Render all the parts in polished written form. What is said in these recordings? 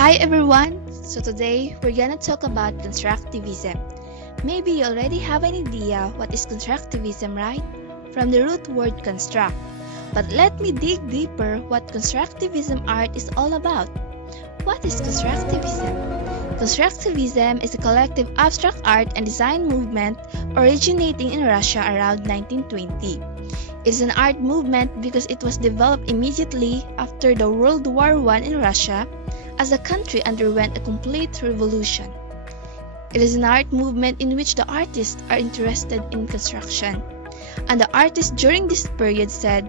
Hi everyone! So today we're gonna talk about constructivism. Maybe you already have an idea what is constructivism, right? From the root word construct. But let me dig deeper what constructivism art is all about. What is constructivism? Constructivism is a collective abstract art and design movement originating in Russia around 1920. It is an art movement because it was developed immediately after the World War I in Russia, as the country underwent a complete revolution. It is an art movement in which the artists are interested in construction, and the artists during this period said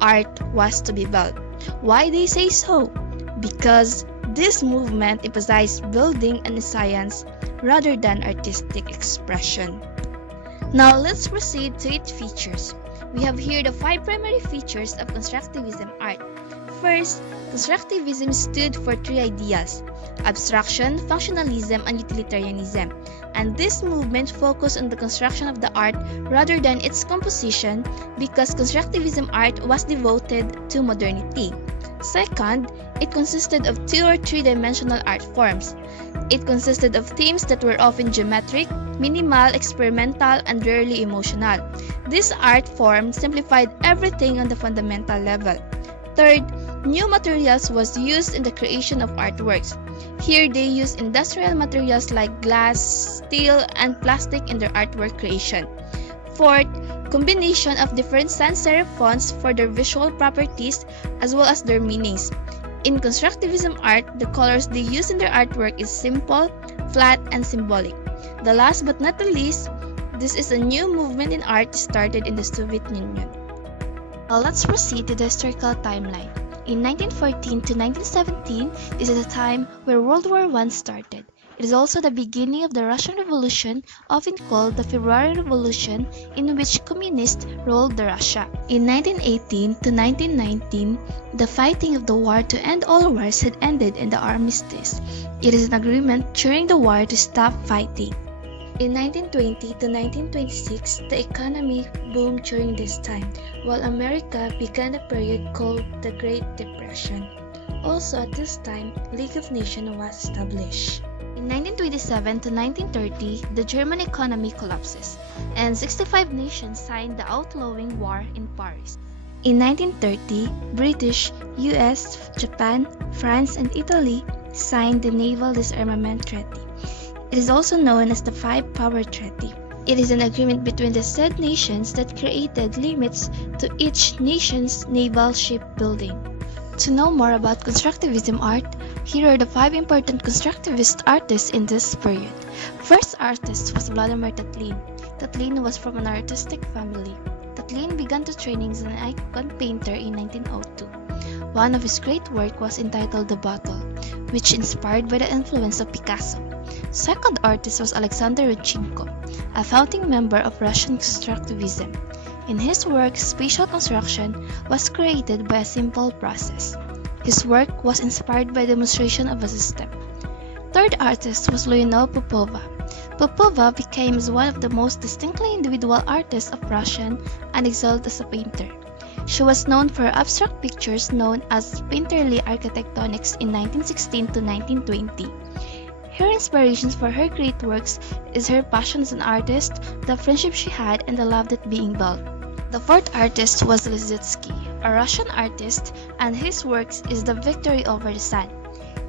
art was to be built. Why they say so? Because this movement emphasized building and science rather than artistic expression. Now let's proceed to its features. We have here the 5 primary features of constructivism art. First, constructivism stood for 3 ideas: abstraction, functionalism, and utilitarianism. And this movement focused on the construction of the art rather than its composition because constructivism art was devoted to modernity. Second, it consisted of 2 or 3-dimensional art forms. It consisted of themes that were often geometric, minimal, experimental, and rarely emotional. This art form simplified everything on the fundamental level. Third, new materials was used in the creation of artworks. Here they used industrial materials like glass, steel, and plastic in their artwork creation. Fourth, combination of different sans serif fonts for their visual properties as well as their meanings. In constructivism art, the colors they use in their artwork is simple, flat, and symbolic. The last but not the least, this is a new movement in art started in the Soviet Union. Now let's proceed to the historical timeline. In 1914 to 1917, this is the time where World War I started. It is also the beginning of the Russian Revolution, often called the February Revolution, in which communists ruled the Russia. In 1918 to 1919, the fighting of the war to end all wars had ended in the armistice. It is an agreement during the war to stop fighting. In 1920 to 1926, the economy boomed during this time, while America began a period called the Great Depression. Also at this time, League of Nations was established. In 1927 to 1930, the German economy collapses, and 65 nations signed the outlawing war in Paris. In 1930, British, US, Japan, France, and Italy signed the Naval Disarmament Treaty. It is also known as the Five Power Treaty. It is an agreement between the said nations that created limits to each nation's naval shipbuilding. To know more about constructivism art, here are the 5 important constructivist artists in this period. First artist was Vladimir Tatlin. Tatlin was from an artistic family. Tatlin began to training as an icon painter in 1902. One of his great work was entitled The Bottle, which inspired by the influence of Picasso. Second artist was Alexander Rodchenko, a founding member of Russian constructivism. In his work, spatial construction was created by a simple process. His work was inspired by demonstration of a system. Third artist was Leonel Popova. Popova became one of the most distinctly individual artists of Russia and excelled as a painter. She was known for her abstract pictures known as painterly architectonics in 1916 to 1920. Her inspirations for her great works is her passion as an artist, the friendship she had, and the love that being built. The fourth artist was Lissitzky, a Russian artist, and his works is The Victory Over the Sun.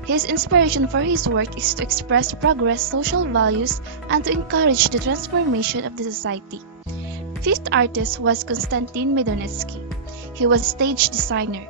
His inspiration for his work is to express progress, social values, and to encourage the transformation of the society. Fifth artist was Konstantin Medonetsky. He was a stage designer.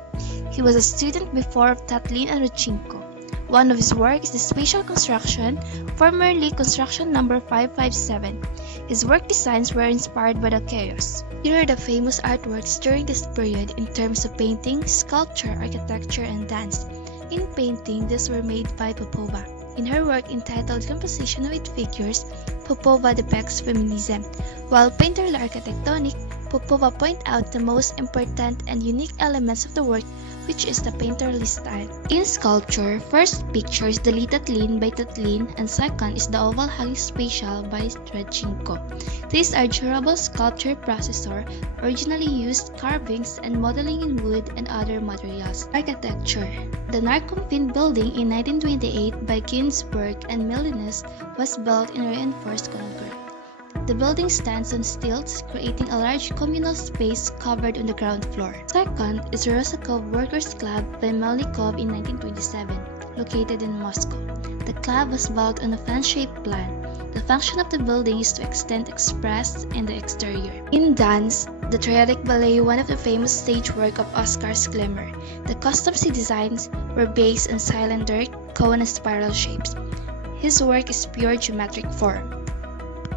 He was a student before of Tatlin and Rodchenko. One of his works is the spatial construction, formerly construction number 557. His work designs were inspired by the chaos. Here are the famous artworks during this period in terms of painting, sculpture, architecture, and dance. In painting, these were made by Popova. In her work entitled Composition with Figures, Popova depicts feminism, while painterly architectonic, Pupova point out the most important and unique elements of the work, which is the painterly style. In sculpture, first picture is the Li Tatlin by Tatlin and second is the oval hanging spatial by Stretchenko. These are durable sculpture processor, originally used carvings and modeling in wood and other materials. Architecture. The Narkomfin building in 1928 by Ginsberg and Millinus was built in reinforced concrete. The building stands on stilts, creating a large communal space covered on the ground floor. Second is Rosakov Workers' Club by Melnikov in 1927, located in Moscow. The club was built on a fan-shaped plan. The function of the building is to extend expressed in the exterior. In dance, the Triadic Ballet, one of the famous stage work of Oskar Schlemmer. The customs he designs were based on cylindric, cone and spiral shapes. His work is pure geometric form.